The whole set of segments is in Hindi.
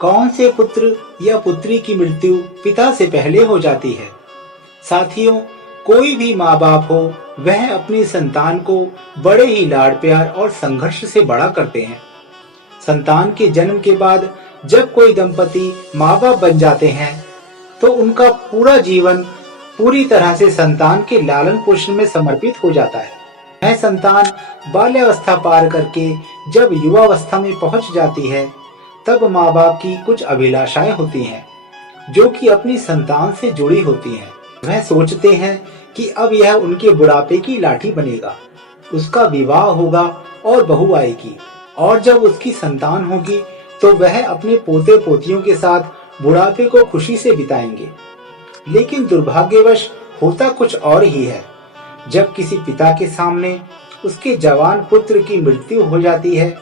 कौन से पुत्र या पुत्री की मृत्यु पिता से पहले हो जाती है। साथियों, कोई भी माँ बाप हो, वह अपनी संतान को बड़े ही लाड प्यार और संघर्ष से बड़ा करते हैं। संतान के जन्म के बाद जब कोई दंपति माँ बाप बन जाते हैं तो उनका पूरा जीवन पूरी तरह से संतान के लालन पोषण में समर्पित हो जाता है। वह संतान बाल्यावस्था पार करके जब युवावस्था में पहुंच जाती है तब माँ बाप की कुछ अभिलाषाएं होती हैं जो कि अपनी संतान से जुड़ी होती हैं। वह सोचते हैं कि अब यह उनके बुढ़ापे की लाठी बनेगा, उसका विवाह होगा और बहू आएगी, और जब उसकी संतान होगी तो वह अपने पोते पोतियों के साथ बुढ़ापे को खुशी से बिताएंगे। लेकिन दुर्भाग्यवश होता कुछ और ही है। जब किसी पिता के सामने उसके जवान पुत्र की मृत्यु हो जाती है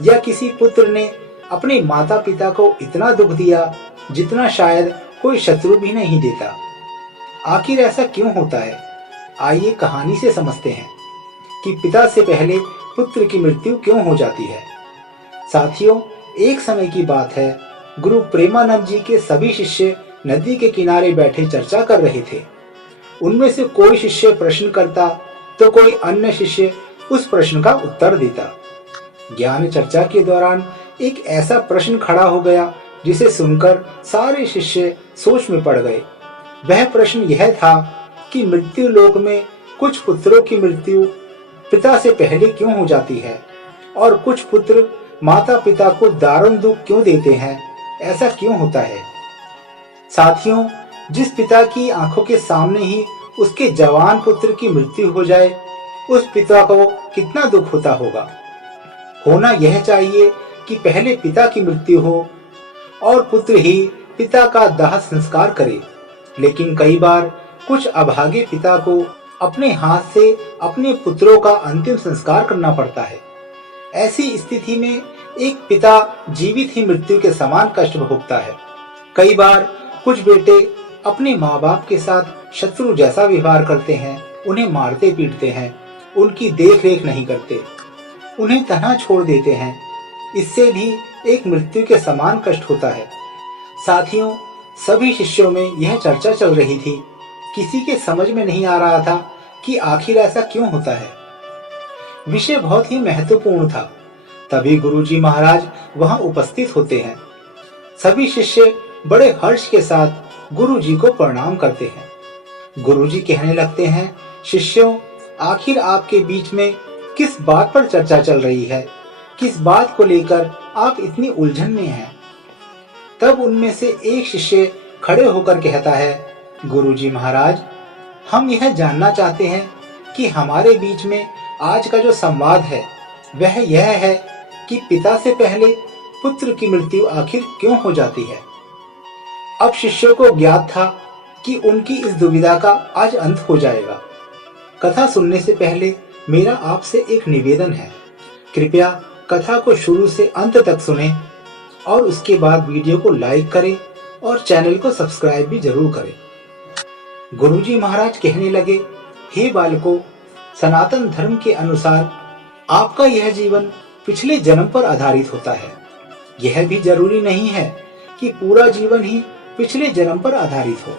या किसी पुत्र ने अपने माता पिता को इतना दुख दिया जितना शायद कोई शत्रु भी नहीं देता। आखिर ऐसा क्यों होता है? आइए कहानी से समझते हैं कि पिता से पहले पुत्र की मृत्यु क्यों हो जाती है। साथियों, एक समय की बात है, गुरु प्रेमानंद जी के सभी शिष्य नदी के किनारे बैठे चर्चा कर रहे थे। उनमें से कोई शिष्य प्रश्न करता तो कोई अन्य शिष्य उस प्रश्न का उत्तर देता। ज्ञान चर्चा के दौरान एक ऐसा प्रश्न खड़ा हो गया जिसे सुनकर सारे शिष्य सोच में पड़ गए। वह प्रश्न यह था कि मृत्यु लोक में कुछ पुत्रों की मृत्यु पिता से पहले क्यों हो जाती है और कुछ पुत्र माता पिता को दारुण दुख क्यों देते हैं, ऐसा क्यों होता है। साथियों, जिस पिता की आंखों के सामने ही उसके जवान पुत्र की मृत्यु हो जाए, उस पिता को कितना दुख होता होगा। होना यह चाहिए कि पहले पिता की मृत्यु हो और पुत्र ही पिता का दाह संस्कार करे, लेकिन कई बार कुछ अभागे पिता को अपने हाथ से अपने पुत्रों का अंतिम संस्कार करना पड़ता है। ऐसी स्थिति में एक पिता जीवित ही मृत्यु के समान कष्ट भोगता है। कई बार कुछ बेटे अपने माँ बाप के साथ शत्रु जैसा व्यवहार करते हैं, उन्हें मारते पीटते हैं, उनकी देख रेख नहीं करते, उन्हें तनहा छोड़ देते हैं। इससे भी एक मृत्यु के समान कष्ट होता है। साथियों, सभी शिष्यों में यह चर्चा चल रही थी। किसी के समझ में नहीं आ रहा था कि आखिर ऐसा क्यों होता है। विषय बहुत ही महत्वपूर्ण था। तभी गुरुजी महाराज वहां उपस्थित होते हैं। सभी शिष्य बड़े हर्ष के साथ गुरुजी को प्रणाम करते हैं। गुरुजी कहने लगते हैं, शिष्यों, आखिर आपके बीच में किस बात पर चर्चा चल रही है, किस बात को लेकर आप इतनी उलझन में हैं। तब उनमें से एक शिष्य खड़े होकर कहता है, गुरुजी महाराज, हम यह जानना चाहते हैं कि हमारे बीच में आज का जो संवाद है वह यह है कि पिता से पहले पुत्र की मृत्यु आखिर क्यों हो जाती है। अब शिष्यों को ज्ञात था कि उनकी इस दुविधा का आज अंत हो जाएगा। कथा सुनने से पहले मेरा आपसे एक निवेदन है, कृपया कथा को शुरू से अंत तक सुनें और उसके बाद वीडियो को लाइक करें और चैनल को सब्सक्राइब भी जरूर करें। गुरुजी महाराज कहने लगे, हे बालकों, सनातन धर्म के अनुसार आपका यह जीवन पिछले जन्म पर आधारित होता है। यह भी जरूरी नहीं है कि पूरा जीवन ही पिछले जन्म पर आधारित हो,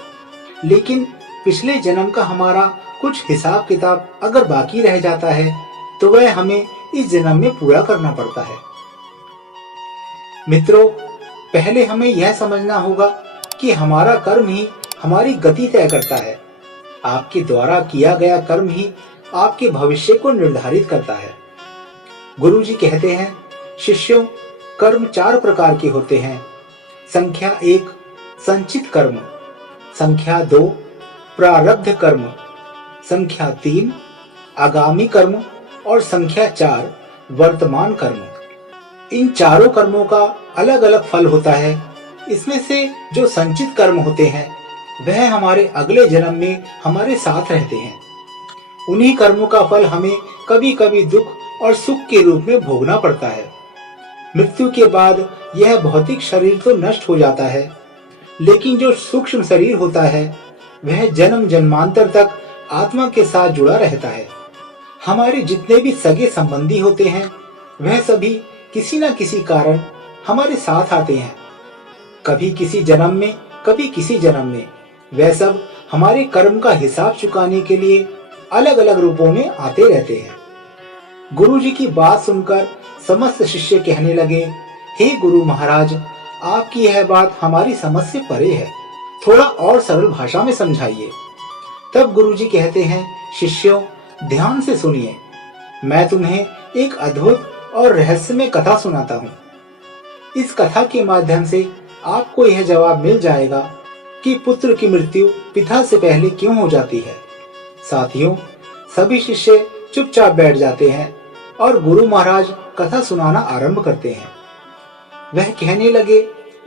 लेकिन पिछले जन्म का हमारा कुछ हिसाब किताब अगर बाकी रह जाता है तो वह हमें इस जन्म में पूरा करना पड़ता है। मित्रों, पहले हमें यह समझना होगा कि हमारा कर्म ही हमारी गति तय करता है। आपके द्वारा किया गया कर्म ही आपके भविष्य को निर्धारित करता है। गुरुजी कहते हैं, शिष्यों, कर्म 4 प्रकार के होते हैं। संख्या 1 संचित कर्म, संख्या 2 प्रारब्ध कर्म, संख्या 3 आगामी कर्म और संख्या 4 वर्तमान कर्म। इन चारों कर्मों का अलग अलग फल होता है। इसमें से जो संचित कर्म होते हैं वह हमारे अगले जन्म में हमारे साथ रहते हैं। उन्हीं कर्मों का फल हमें कभी कभी दुख और सुख के रूप में भोगना पड़ता है। मृत्यु के बाद यह भौतिक शरीर तो नष्ट हो जाता है, लेकिन जो सूक्ष्म शरीर होता है वह जन्म जन्मांतर तक आत्मा के साथ जुड़ा रहता है। हमारे जितने भी सगे संबंधी होते हैं वह सभी किसी न किसी कारण हमारे साथ आते हैं, कभी किसी जन्म में, कभी किसी जन्म में। वह सब हमारे कर्म का हिसाब चुकाने के लिए अलग अलग रूपों में आते रहते हैं। गुरु जी की बात सुनकर समस्त शिष्य कहने लगे, हे गुरु महाराज, आपकी यह बात हमारी समझ से परे है, थोड़ा और सरल भाषा में समझाइए। तब गुरु जी कहते हैं, शिष्यों ध्यान से सुनिए, मैं तुम्हें एक अद्भुत और रहस्यमय कथा सुनाता हूँ। इस कथा के माध्यम से आपको यह जवाब मिल जाएगा कि पुत्र की मृत्यु पिता से पहले क्यों हो जाती है। साथियों, सभी शिष्य चुपचाप बैठ जाते हैं और गुरु महाराज कथा सुनाना आरंभ करते हैं। वह कहने लगे,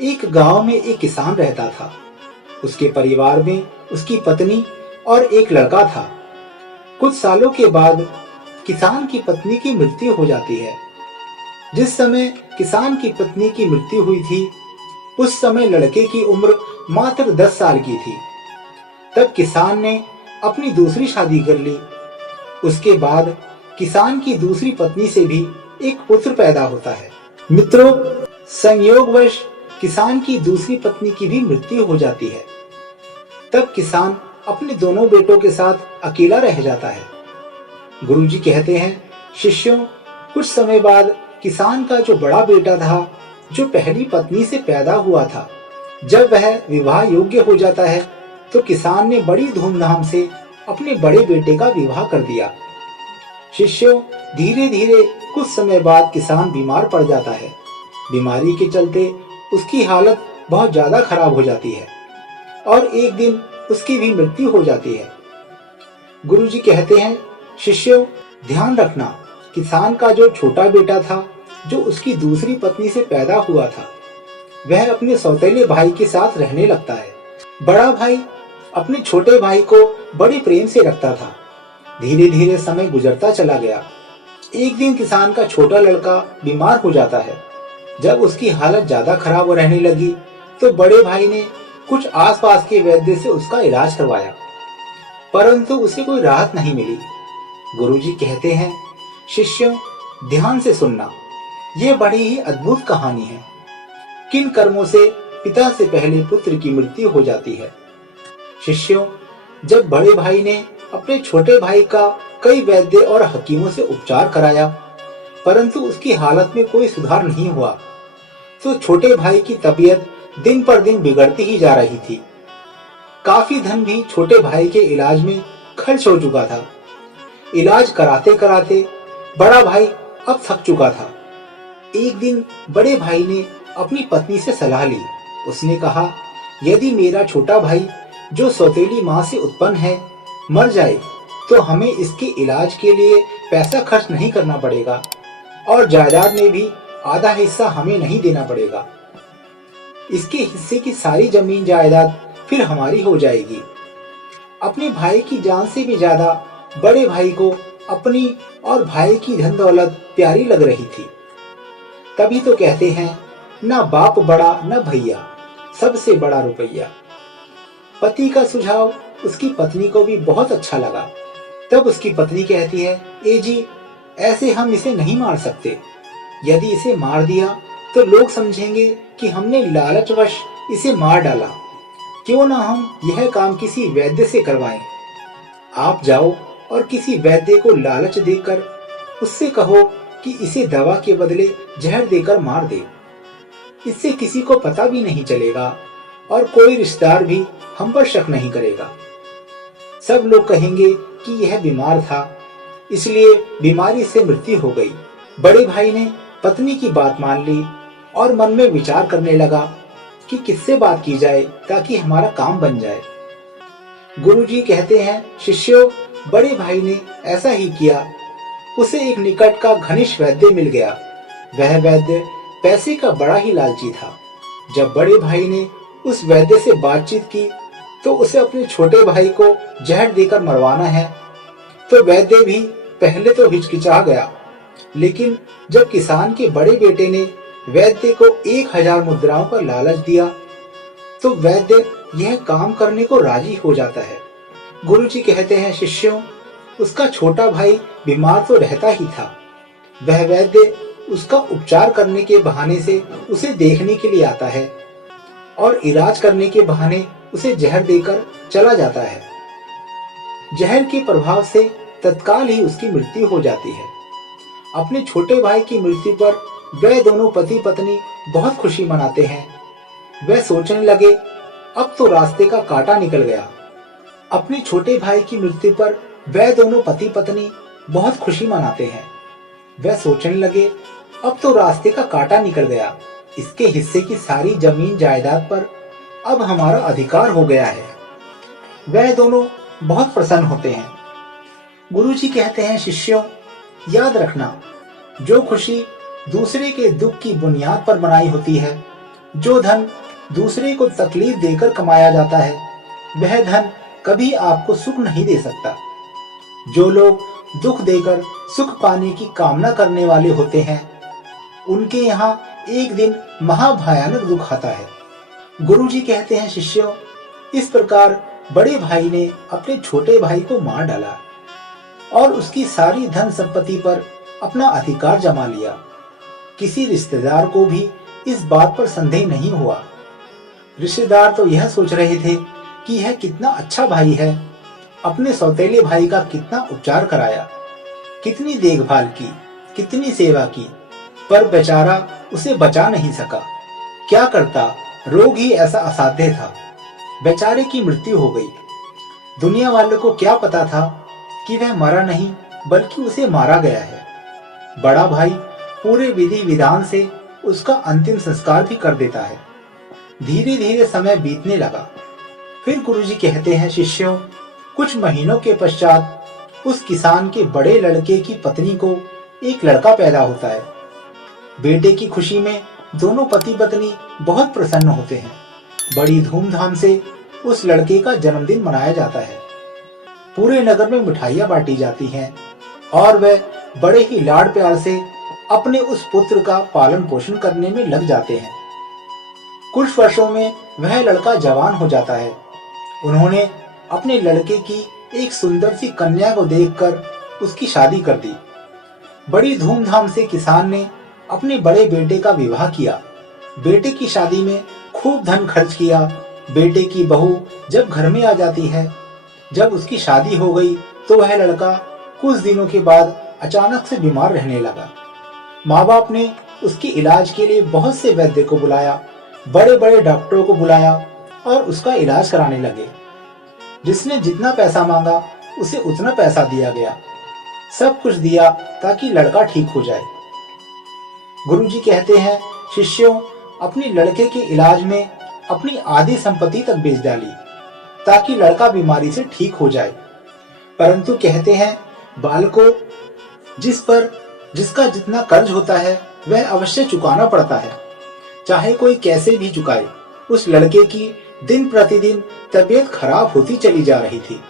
एक गांव में एक किसान रहता था। उसके परिवार में उसकी पत्नी और एक लड़का था। कुछ सालों के बाद किसान की पत्नी की मृत्यु हो जाती है। जिस समय किसान की पत्नी की मृत्यु हुई थी, उस समय लड़के की उम्र मात्र 10 साल की थी। तब किसान ने अपनी दूसरी शादी कर ली। उसके बाद किसान की दूसरी पत्नी से भी एक पुत्र पैदा होता है। मित्रों, संयोगवश किसान की दूसरी पत्नी की भी मृत्यु हो जाती है। तब किसान अपने दोनों बेटों के साथ अकेला रह जाता है। गुरुजी कहते हैं, शिष्यों, कुछ समय बाद किसान का जो बड़ा बेटा था, जो पहली पत्नी से पैदा हुआ था, जब वह विवाह योग्य हो जाता है तो किसान ने बड़ी धूमधाम से अपने बड़े बेटे का विवाह कर दिया। शिष्यों, धीरे धीरे कुछ समय बाद किसान बीमार पड़ जाता है। बीमारी के चलते उसकी हालत बहुत ज्यादा खराब हो जाती है और एक दिन उसकी भी मृत्यु हो जाती है। गुरुजी कहते हैं, शिष्यों ध्यान रखना, किसान का जो छोटा बेटा था, जो उसकी दूसरी पत्नी से पैदा हुआ था, वह अपने सौतेले भाई के साथ रहने लगता है। बड़ा भाई अपने छोटे भाई को बड़े प्रेम से रखता था। धीरे धीरे समय गुजरता चला गया। एक दिन किसान का छोटा लड़का बीमार हो जाता है। जब उसकी हालत ज्यादा खराब रहने लगी तो बड़े भाई ने कुछ आसपास के वैद्य से उसका इलाज करवाया, परंतु उसे कोई राहत नहीं मिली। गुरुजी कहते हैं, शिष्यों ध्यान से सुनना, ये बड़ी ही अद्भुत कहानी है। किन कर्मों से पिता से पहले पुत्र की मृत्यु हो जाती है। शिष्यों, जब बड़े भाई ने अपने छोटे भाई का कई वैद्य और हकीमों से उपचार कराया, परंतु उसकी हालत में कोई सुधार नहीं हुआ, तो छोटे भाई की तबीयत दिन पर दिन बिगड़ती ही जा रही थी। काफी धन भी छोटे भाई के इलाज में खर्च हो चुका था। इलाज कराते कराते बड़ा भाई अब थक चुका था। एक दिन बड़े भाई ने अपनी पत्नी से सलाह ली। उसने कहा, यदि मेरा छोटा भाई जो सौतेली माँ से उत्पन्न है मर जाए तो हमें इसके इलाज के लिए पैसा खर्च नहीं करना पड़ेगा और जायदाद में भी आधा हिस्सा हमें नहीं देना पड़ेगा। इसके हिस्से की सारी जमीन जायदाद फिर हमारी हो जाएगी। अपने भाई की जान से भी ज्यादा बड़े भाई को अपनी और भाई की धन दौलत प्यारी लग रही थी। तभी तो कहते हैं, ना बाप बड़ा न भैया, सबसे बड़ा रुपया। पति का सुझाव उसकी पत्नी को भी बहुत अच्छा लगा। तब उसकी पत्नी कहती है, ए जी, ऐसे हम इसे नहीं मार सकते। यदि इसे मार दिया तो लोग समझेंगे कि हमने लालचवश इसे मार डाला। क्यों ना हम यह काम किसी वैद्य से करवाएं। आप जाओ और किसी वैद्य को लालच देकर उससे कहो कि इसे दवा के बदले जहर देकर मार दे। इससे किसी को पता भी नहीं चलेगा और कोई रिश्तेदार भी हम पर शक नहीं करेगा। सब लोग कहेंगे कि यह बीमार था, इसलिए बीमारी से मृत्यु हो गई। बड़े भाई ने पत्नी की बात मान ली और मन में विचार करने लगा कि किससे बात की जाए ताकि हमारा काम बन जाए। गुरुजी कहते हैं, शिष्यों, बड़े भाई ने ऐसा ही किया। उसे एक निकट का घनिष्ठ वैद्य मिल गया। वह वैद्य पैसे का बड़ा ही लालची था। जब बड़े भाई ने उस वैद्य से बातचीत की तो उसे अपने छोटे भाई को जहर देकर मरवाना है, तो वैद्य भी पहले तो हिचकिचा गया, लेकिन जब किसान के बड़े बेटे ने वैद्य को 1000 मुद्राओं का लालच दिया तो वैद्य यह काम करने को राजी हो जाता है। गुरुजी कहते हैं, शिष्यों, उसका छोटा भाई बीमार तो रहता ही था। वह वैद्य उसका उपचार करने के बहाने से उसे देखने के लिए आता है। और इलाज करने के बहाने उसे जहर देकर चला जाता है। जहर के प्रभाव से तत्काल ही उसकी मृत्यु हो जाती है। अपने छोटे भाई की मृत्यु पर वे दोनों पति पत्नी बहुत खुशी मनाते हैं। वे सोचने लगे, अब तो रास्ते का कांटा निकल गया। अपने छोटे भाई की मृत्यु पर वे दोनों पति पत्नी बहुत खुशी मनाते हैं। वे सोचने लगे, अब तो रास्ते का कांटा निकल गया। इसके हिस्से की सारी जमीन जायदाद पर अब हमारा अधिकार हो गया है। वे दोनों बहुत प्रसन्न होते हैं। गुरुजी कहते हैं, शिष्यों, याद रखना, जो खुशी दूसरे के दुख की बुनियाद पर बनाई होती है, जो धन दूसरे को तकलीफ देकर कमाया जाता है, वह धन कभी आपको सुख नहीं दे सकता। जो लोग दुख देकर सुख पाने की कामना करने वाले होते हैं, उनके यहाँ एक दिन महाभयानक दुख आता है। गुरुजी कहते हैं, शिष्यों, इस प्रकार बड़े भाई ने अपने छोटे भाई को मार डाला और उसकी सारी धन संपत्ति पर अपना अधिकार जमा लिया। किसी रिश्तेदार को भी इस बात पर संदेह नहीं हुआ। रिश्तेदार तो यह सोच रहे थे कि यह कितना अच्छा भाई है, अपने सौतेले भाई का कितना उपचार कराया, कितनी देखभाल की, कितनी सेवा की, पर बेचारा उसे बचा नहीं सका। क्या करता, रोग ही ऐसा असाध्य था। बेचारे की मृत्यु हो गई। दुनिया वालों को क्या पता था कि वह मरा नहीं बल्कि उसे मारा गया है। बड़ा भाई पूरे विधि विधान से उसका अंतिम संस्कार भी कर देता है। धीरे धीरे समय बीतने लगा। फिर गुरुजी कहते हैं, शिष्यों, कुछ महीनों के पश्चात उस किसान के बड़े लड़के की पत्नी को एक लड़का पैदा होता है। बेटे की खुशी में दोनों पति पत्नी बहुत प्रसन्न होते हैं। बड़ी धूमधाम से उस लड़के का जन्मदिन मनाया जाता है। पूरे नगर में मिठाइयां बांटी जाती हैं और वे बड़े ही लाड प्यार से अपने उस पुत्र का पालन पोषण करने में लग जाते हैं। कुछ वर्षों में वह लड़का जवान हो जाता है। उन्होंने अपने लड़के की एक सुंदर सी कन्या को देखकर उसकी शादी कर दी। बड़ी धूमधाम से किसान ने अपने बड़े बेटे का विवाह किया। बेटे की शादी में खूब धन खर्च किया। बेटे की बहू जब घर में आ जाती है, जब उसकी शादी हो गई, तो वह लड़का कुछ दिनों के बाद अचानक से बीमार रहने लगा। माँ बाप ने उसके इलाज के लिए बहुत से वैद्य को बुलाया, बड़े बड़े डॉक्टरों को बुलाया और उसका इलाज कराने लगे। जिसने जितना पैसा मांगा उसे उतना पैसा दिया गया। सब कुछ दिया ताकि लड़का ठीक हो जाए। गुरुजी कहते हैं, शिष्यों, अपने लड़के के इलाज में अपनी आधी संपत्ति तक बेच डाली ताकि लड़का बीमारी से ठीक हो जाए। परंतु कहते हैं, बालकों, जिसका जितना कर्ज होता है वह अवश्य चुकाना पड़ता है, चाहे कोई कैसे भी चुकाए। उस लड़के की दिन प्रतिदिन तबीयत खराब होती चली जा रही थी।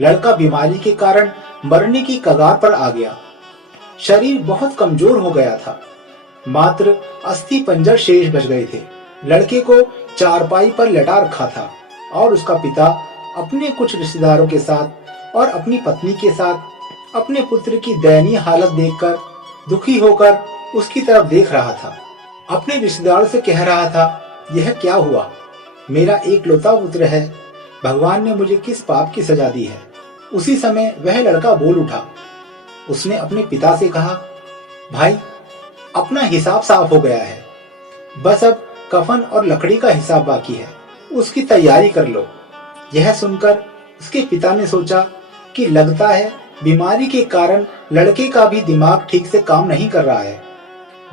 लड़का बीमारी के कारण मरने की कगार पर आ गया। शरीर बहुत कमजोर हो गया था। मात्र अस्थि पंजर शेष बच गए थे। लड़के को चारपाई पर लटा रखा था और उसका पिता अपने कुछ रिश्तेदारों के साथ और अपनी पत्नी के साथ अपने पुत्र की दयनीय हालत देखकर दुखी होकर उसकी तरफ देख रहा था। अपने रिश्तेदारों से कह रहा था, यह क्या हुआ? मेरा एकलौता पुत्र है। भगवान ने मुझे किस पाप की सजा दी है? उसी समय वह लड़का बोल उठा। उसने अपने पिता से कहा, भाई, अपना हिसाब साफ हो गया है। बस अब कफन और लकड़ी का हिसाब बाकी है, उसकी तैयारी कर लो। यह सुनकर उसके पिता ने सोचा कि लगता है बीमारी के कारण लड़के का भी दिमाग ठीक से काम नहीं कर रहा है।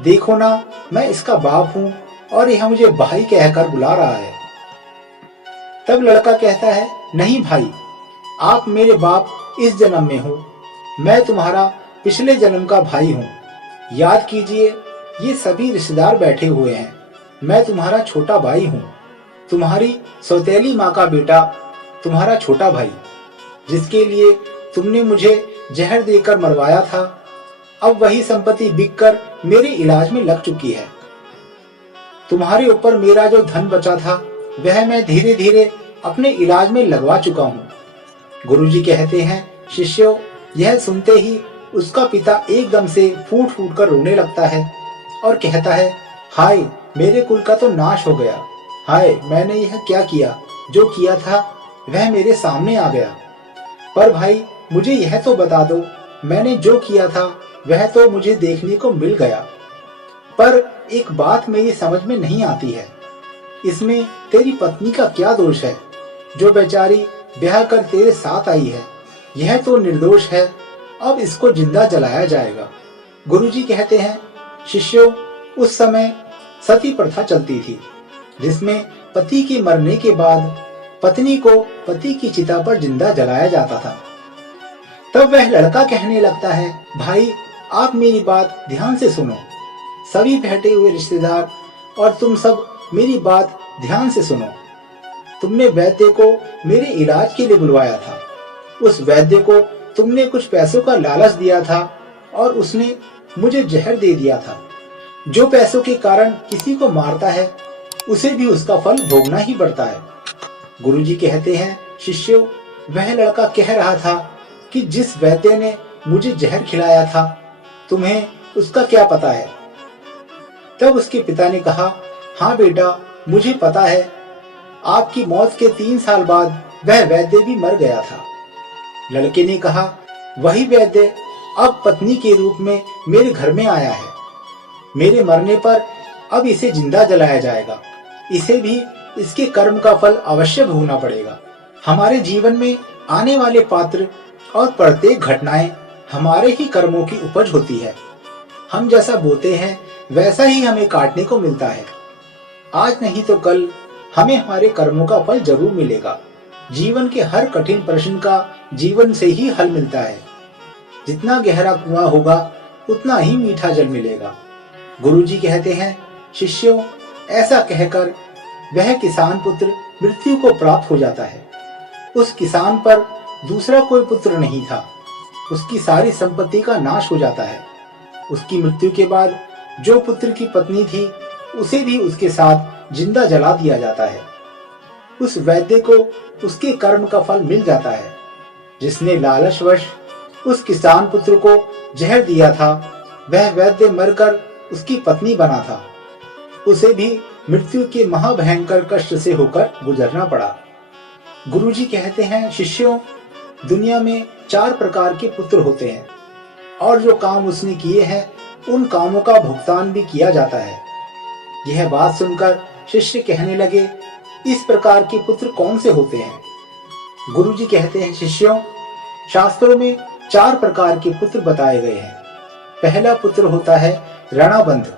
देखो ना, मैं इसका बाप हूँ और यह मुझे भाई कहकर बुला रहा है। तब लड़का कहता है, नहीं भाई, आप मेरे बाप इस जन्म में हो, मैं तुम्हारा पिछले जन्म का भाई हूँ। याद कीजिए, ये सभी रिश्तेदार बैठे हुए हैं। मैं तुम्हारा छोटा भाई हूँ, तुम्हारी सौतेली माँ का बेटा, तुम्हारा छोटा भाई, जिसके लिए तुमने मुझे जहर देकर मरवाया था। अब वही संपत्ति बिककर मेरे इलाज में लग चुकी है। तुम्हारे ऊपर मेरा जो धन बचा था वह मैं धीरे धीरे अपने इलाज में लगवा चुका हूँ। गुरुजी कहते हैं, शिष्यों, यह सुनते ही उसका पिता एकदम से फूट फूट कर रोने लगता है और कहता है, हाय, मेरे कुल का तो नाश हो गया। हाय, मैंने यह क्या किया? जो किया था वह मेरे सामने आ गया। पर भाई, मुझे यह तो बता दो, मैंने जो किया था वह तो मुझे देखने को मिल गया। पर एक बात मेरी समझ में नहीं आती है, इसमें तेरी पत्नी का क्या दोष है? जो बेचारी ब्याह कर तेरे साथ आई है, यह तो निर्दोष है, अब इसको जिंदा जलाया जाएगा। गुरुजी कहते हैं, शिष्यों, उस समय सती प्रथा चलती थी, जिसमें पति के मरने के बाद पत्नी को पति की चिता पर जिंदा जलाया जाता था। तब वह लड़का कहने लगता है, भाई आप मेरी बात ध्यान से सुनो, सभी बैठे हुए रिश्तेदार और तुम सब मेरी बात ध्यान से सुनो। तुमने वैद्य को मेरे इलाज के लिए बुलवाया था। उस वैद्य को तुमने कुछ पैसों का लालच दिया था और उसने मुझे जहर दे दिया था। जो पैसों के कारण किसी को मारता है, उसे भी उसका फल भोगना ही पड़ता है। गुरुजी कहते हैं, शिष्यों, वह लड़का कह रहा था कि जिस वैद्य ने मुझे जहर खिलाया था, तुम्हें उसका क्या पता है? तब उसके पिता ने कहा, हाँ बेटा, मुझे पता है। आपकी मौत के 3 साल बाद वह वैद्य भी मर गया था। लड़के ने कहा, वही वैद्य अब पत्नी के रूप में मेरे घर में आया है। मेरे मरने पर अब इसे जिंदा जलाया जाएगा। इसे भी इसके कर्म का फल अवश्य भोगना पड़ेगा। हमारे जीवन में आने वाले पात्र और प्रत्येक घटनाएं हमारे ही कर्मों की उपज होती है। हम जैसा बोते हैं वैसा ही हमें काटने को मिलता है। आज नहीं तो कल हमें हमारे कर्मों का फल जरूर मिलेगा। जीवन के हर कठिन प्रश्न का जीवन से ही हल मिलता है। जितना गहरा कुआं होगा उतना ही मीठा जल मिलेगा। गुरुजी कहते हैं, शिष्यों, ऐसा कहकर वह किसान पुत्र मृत्यु को प्राप्त हो जाता है। उस किसान पर दूसरा कोई पुत्र नहीं था। उसकी सारी संपत्ति का नाश हो जाता है। उसकी मृत्यु के बाद जो पुत्र की पत्नी थी, उसे भी उसके साथ जिंदा जला दिया जाता है। उस वैद्य को उसके कर्म का फल मिल जाता है। जिसने लालचवश उस किसान पुत्र को जहर दिया था, वह वैद्य मरकर उसकी पत्नी बना था। उसे भी मृत्यु के महाभयंकर कष्ट से होकर गुजरना पड़ा। गुरुजी कहते हैं, शिष्यों, दुनिया में 4 प्रकार के पुत्र होते हैं और जो काम उसने किए हैं उन कामों का भुगतान भी किया जाता है। यह बात सुनकर शिष्य कहने लगे, इस प्रकार के पुत्र कौन से होते हैं? गुरुजी कहते हैं, शिष्यों, शास्त्रों में 4 प्रकार के पुत्र बताए गए हैं। पहला पुत्र होता है रणबंध,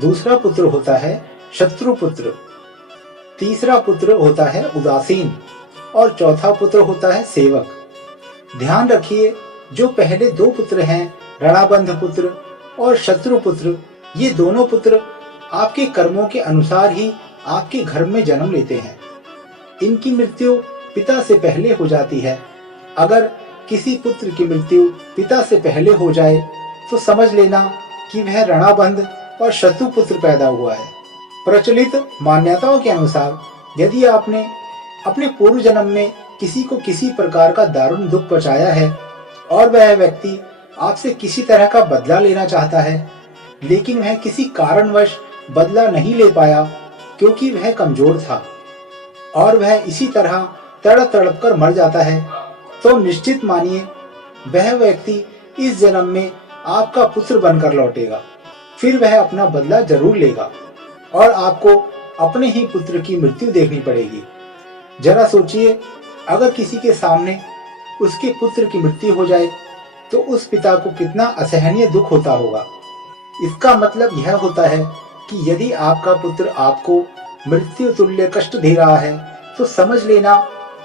दूसरा पुत्र होता है शत्रुपुत्र, तीसरा पुत्र होता है उदासीन और चौथा पुत्र होता है सेवक। ध्यान रखिए, जो पहले 2 पुत्र हैं, रणबंध पुत्र और शत्रुपुत्र, ये दोनों पुत्र आपके कर्मों के अनुसार ही आपके घर में जन्म लेते हैं। इनकी मृत्यु पिता से पहले हो जाती है। अगर किसी पुत्र की मृत्यु पिता से पहले हो जाए तो समझ लेना कि वह रणबंध और शत्रुपुत्र पैदा हुआ है। प्रचलित मान्यताओं के अनुसार यदि आपने अपने पूर्व जन्म में किसी को किसी प्रकार का दारुण दुख पहुंचाया है और वह व्यक्ति आपसे किसी तरह का बदला लेना चाहता है, लेकिन वह किसी कारणवश बदला नहीं ले पाया क्योंकि वह कमजोर था और वह इसी तरह तड़प तड़प कर मर जाता है, तो निश्चित मानिए वह व्यक्ति इस जन्म में आपका पुत्र बनकर लौटेगा। फिर वह अपना बदला जरूर लेगा और आपको अपने ही पुत्र की मृत्यु देखनी पड़ेगी। जरा सोचिए, अगर किसी के सामने उसके पुत्र की मृत्यु हो जाए तो उस पिता को कितना असहनीय दुख होता होगा। इसका मतलब यह होता है कि यदि आपका पुत्र आपको मृत्यु तुल्य कष्ट दे रहा है तो समझ लेना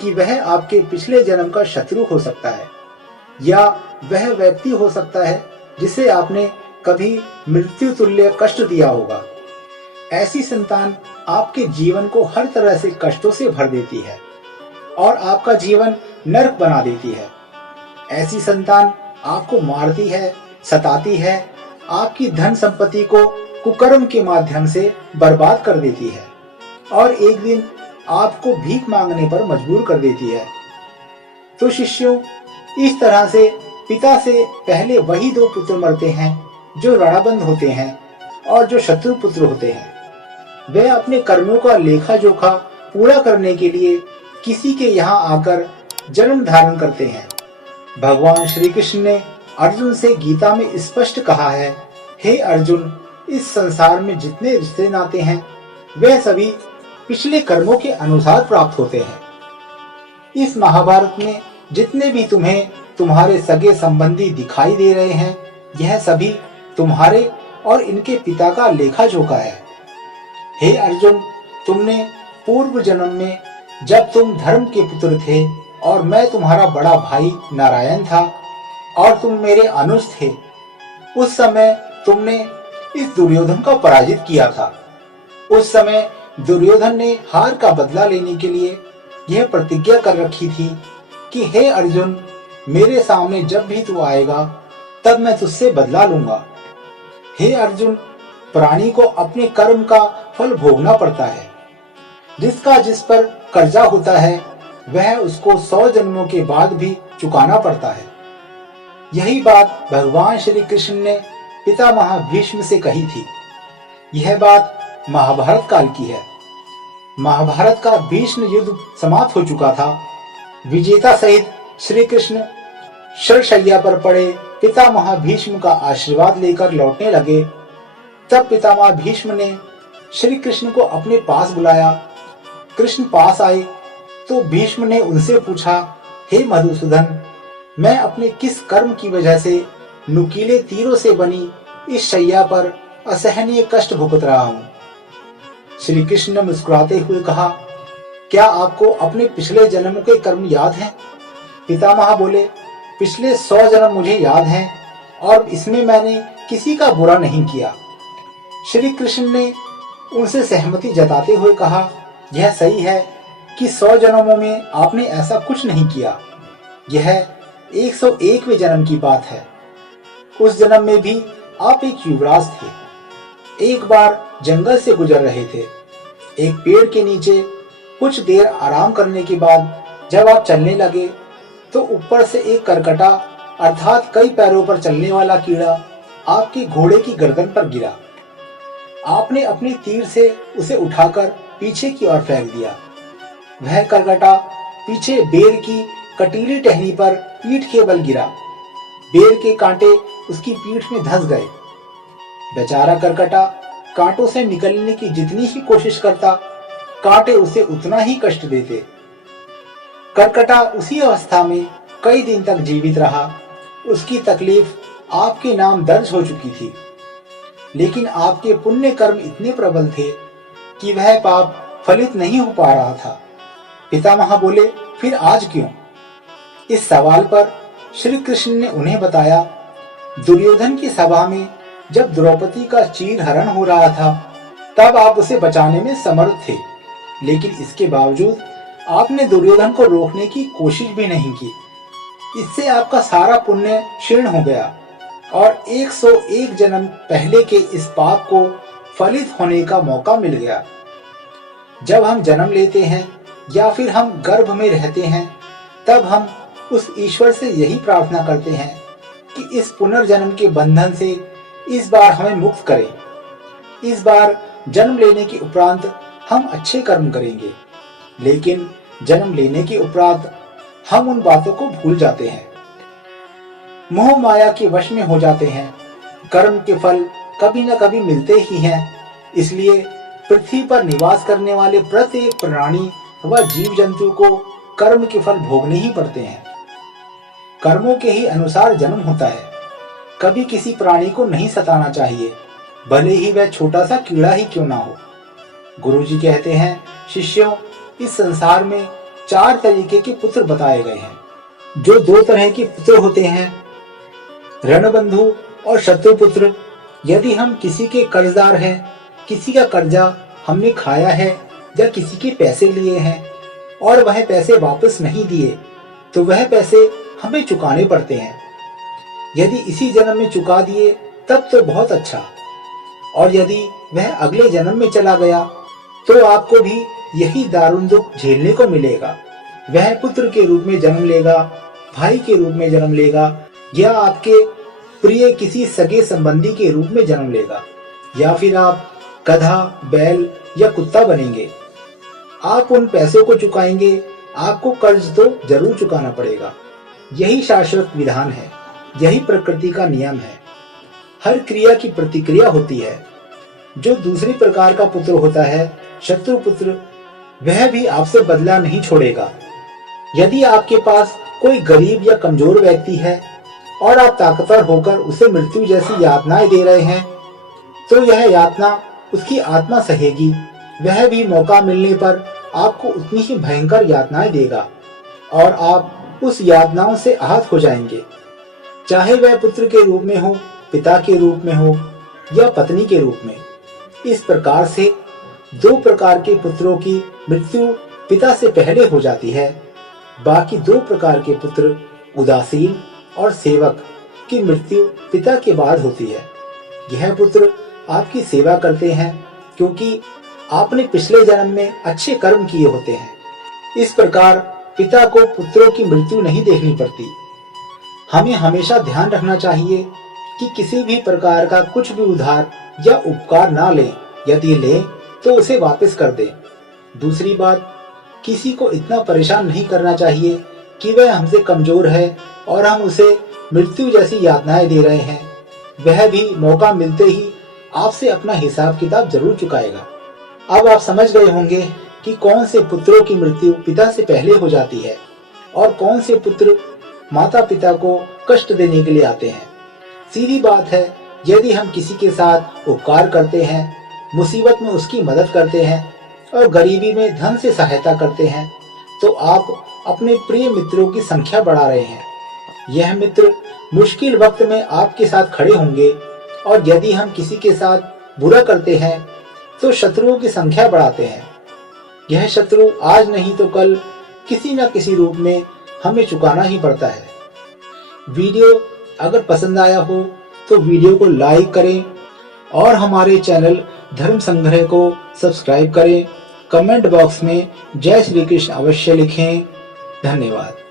कि वह आपके पिछले जन्म का शत्रु हो सकता है या वह व्यक्ति हो सकता है जिसे आपने कभी मृत्यु तुल्य कष्ट दिया होगा। ऐसी संतान आपके जीवन को हर तरह से कष्टों से भर देती है और आपका जीवन नरक बना देती है। ऐसी संतान आपको मारती है, सताती है, आपकी धन संपत्ति को कुकर्म के माध्यम से बर्बाद कर देती है और एक दिन आपको भीख मांगने पर मजबूर कर देती है। तो शिष्यों, इस तरह से पिता से पहले वही 2 पुत्र मरते हैं जो रणबंध होते हैं और जो शत्रु पुत्र होते हैं। वह अपने कर्मों का लेखा जोखा पूरा करने के लिए किसी के यहाँ आकर जन्म धारण करते हैं। भगवान श्री कृष्ण ने अर्जुन से गीता में स्पष्ट कहा है, हे अर्जुन, इस संसार में जितने रिश्ते नाते हैं वह सभी पिछले कर्मों के अनुसार प्राप्त होते हैं। इस महाभारत में जितने भी तुम्हें तुम्हारे सगे संबंधी दिखाई दे रहे हैं, यह सभी तुम्हारे और इनके पिता का लेखा जोखा है। हे अर्जुन, तुमने पूर्व जन्म में जब तुम धर्म के पुत्र थे और मैं तुम्हारा बड़ा भाई नारायण था और तुम मेरे अनुज थे, उस समय तुमने इस दुर्योधन का पराजित किया था। उस समय दुर्योधन ने हार का बदला लेने के लिए यह प्रतिज्ञा कर रखी थी कि हे अर्जुन, मेरे सामने जब भी तू आएगा तब मैं तुझसे बदला लूंगा। हे अर्जुन, प्राणी को अपने कर्म का फल भोगना पड़ता है। जिसका जिस पर कर्जा होता है वह उसको 100 जन्मों के बाद भी चुकाना पड़ता है। यही बात भगवान श्री कृष्ण ने पितामह भीष्म से कही थी। यह बात महाभारत काल की है। महाभारत का भीष्म युद्ध समाप्त हो चुका था। विजेता सहित श्री कृष्ण शरशैया पर पड़े पितामह भीष्म का आशीर्वाद लेकर लौटने लगे। तब पितामह भीष्म ने श्री कृष्ण को अपने पास बुलाया। कृष्ण पास आए तो भीष्म ने उनसे पूछा, हे मधुसूदन, मैं अपने किस कर्म की वजह से नुकीले तीरों से बनी इस शैया पर असहनीय कष्ट भुगत रहा हूँ। श्री कृष्ण ने मुस्कुराते हुए कहा, क्या आपको अपने पिछले जन्मों के कर्म याद हैं? पितामह बोले, पिछले 100 जन्म मुझे याद हैं और इसमें मैंने किसी का बुरा नहीं किया। श्री कृष्ण ने उनसे सहमति जताते हुए कहा, यह सही है कि 100 जन्मों में आपने ऐसा कुछ नहीं किया। यह 101वें जन्म की बात है। उस जन्म में भी आप एक युवराज थे। एक बार जंगल से गुजर रहे थे। एक पेड़ के नीचे कुछ देर आराम करने के बाद जब आप चलने लगे तो ऊपर से एक करकटा अर्थात कई पैरों पर चलने वाला कीड़ा आपके घोड़े की गर्दन पर गिरा। आपने अपने तीर से उसे उठाकर पीछे की ओर फेंक दिया। वह करकटा पीछे बेर की कटीली टहनी पर पीठ के बल गिरा। बेर के कांटे उसकी पीठ में धंस गए। बेचारा करकटा कांटों से निकलने की जितनी ही कोशिश करता, कांटे उसे उतना ही कष्ट देते। करकटा उसी अवस्था में कई दिन तक जीवित रहा। उसकी तकलीफ आपके नाम दर्ज हो चुकी थी, लेकिन आपके पुण्य कर्म इतने प्रबल थे कि वह पाप फलित नहीं हो पा रहा था। पितामह बोले, फिर आज क्यों? इस सवाल पर श्री कृष्ण ने उन्हें बताया, दुर्योधन की सभा में जब द्रौपदी का चीर हरण हो रहा था तब आप उसे बचाने में समर्थ थे, लेकिन इसके बावजूद आपने दुर्योधन को रोकने की कोशिश भी नहीं की। इससे आपका सारा पुण्य क्षीण हो गया और 101 जन्म पहले के इस पाप को फलित होने का मौका मिल गया। जब हम जन्म लेते हैं या फिर हम गर्भ में रहते हैं तब हम उस ईश्वर से यही प्रार्थना करते हैं कि इस पुनर्जन्म के बंधन से इस बार हमें मुक्त करें। इस बार जन्म लेने के उपरांत हम अच्छे कर्म करेंगे, लेकिन जन्म लेने के उपरांत हम उन बातों को भूल जाते हैं, मोह माया के वश में हो जाते हैं। कर्म के फल कभी न कभी मिलते ही हैं। इसलिए पृथ्वी पर निवास करने वाले प्रत्येक प्राणी व जीव जंतु को कर्म के फल भोगने ही पड़ते हैं। कर्मों के ही अनुसार जन्म होता है। कभी किसी प्राणी को नहीं सताना चाहिए, भले ही वह छोटा सा कीड़ा ही क्यों ना हो। गुरुजी कहते हैं, शिष्यों, इस संसार में 4 तरीके के पुत्र बताए गए हैं। जो 2 तरह के पुत्र होते हैं, रणबंधु और शत्रुपुत्र। यदि हम किसी के कर्जदार हैं, किसी का कर्जा हमने खाया है या किसी के पैसे लिए हैं और वह पैसे वापस नहीं दिए तो वह पैसे हमें चुकाने पड़ते हैं। यदि इसी जन्म में चुका दिए तब तो बहुत अच्छा, और यदि वह अगले जन्म में चला गया तो आपको भी यही दारुण दुख झेलने को मिलेगा। वह पुत्र के रूप में जन्म लेगा, भाई के रूप में जन्म लेगा, या आपके प्रिय किसी सगे संबंधी के रूप में जन्म लेगा, या फिर आप गधा, बैल या कुत्ता बनेंगे। आप उन पैसों को चुकाएंगे, आपको कर्ज तो जरूर चुकाना पड़ेगा। यही शाश्वत विधान है, यही प्रकृति का नियम है। हर क्रिया की प्रतिक्रिया होती है। जो दूसरी प्रकार का पुत्र होता है, शत्रु पुत्र, वह भी आपसे बदला नहीं छोड़ेगा। यदि आपके पास कोई गरीब या कमजोर व्यक्ति है और आप ताकतवर होकर उसे मृत्यु जैसी यातनाएं दे रहे हैं, तो यह यातना उसकी आत्मा सहेगी। वह भी मौका मिलने पर आपको उतनी ही भयंकर यातनाएं देगा और आप उस यातनाओं से आहत हो जाएंगे। चाहे वह पुत्र के रूप में हो, पिता के रूप में हो या पत्नी के रूप में। इस प्रकार से दो प्रकार के पुत्रों की मृत्यु पिता से पहले हो जाती है। बाकी दो प्रकार के पुत्र, उदासीन और सेवक, की मृत्यु पिता के बाद होती है। यह पुत्र आपकी सेवा करते हैं क्योंकि आपने पिछले जन्म में अच्छे कर्म किए होते हैं। इस प्रकार पिता को पुत्रों की मृत्यु नहीं देखनी पड़ती। हमें हमेशा ध्यान रखना चाहिए कि किसी भी प्रकार का कुछ भी उधार या उपकार ना लें। यदि लें तो उसे वापस कर दें। दूसरी बात, किसी को इतना परेशान नहीं करना चाहिए कि वह हमसे कमजोर है और हम उसे मृत्यु जैसी यातनाएं दे रहे हैं। वह भी मौका मिलते ही आपसे अपना हिसाब किताब जरूर चुकाएगा। अब आप समझ गए होंगे कि कौन से पुत्रों की मृत्यु पिता से पहले हो जाती है और कौन से पुत्र माता पिता को कष्ट देने के लिए आते हैं। सीधी बात है, यदि हम किसी के साथ उपकार करते हैं, मुसीबत में उसकी मदद करते हैं और गरीबी में धन से सहायता करते हैं, तो आप अपने प्रिय मित्रों की संख्या बढ़ा रहे हैं। यह मित्र मुश्किल वक्त में आपके साथ खड़े होंगे और यदि हम किसी के साथ बुरा करते हैं तो शत्रुओं की संख्या बढ़ाते हैं। यह शत्रु आज नहीं तो कल किसी न किसी रूप में हमें चुकाना ही पड़ता है। वीडियो अगर पसंद आया हो तो वीडियो को लाइक करें और हमारे चैनल धर्म संग्रह को सब्सक्राइब करें। कमेंट बॉक्स में जय श्री कृष्ण अवश्य लिखें। धन्यवाद।